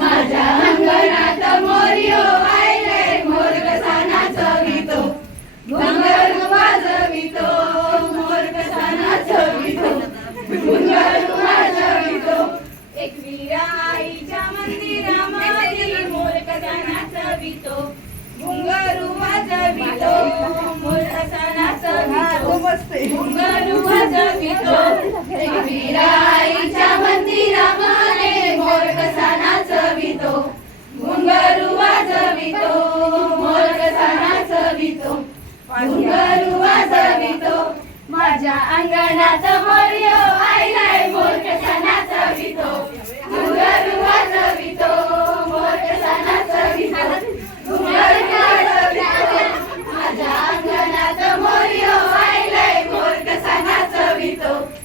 माझ्या अंगणात मोरियो आयले मोरगसाना चवितो भंगर वाजवितो मोरगसाना चवितो भंगर वाजवितो एक वीरा आईच्या मंदिरामध्ये मोरगसाना चवितो भंगर वाजवितो मोरगसाना चवितो भंगर वाजवितो Hello.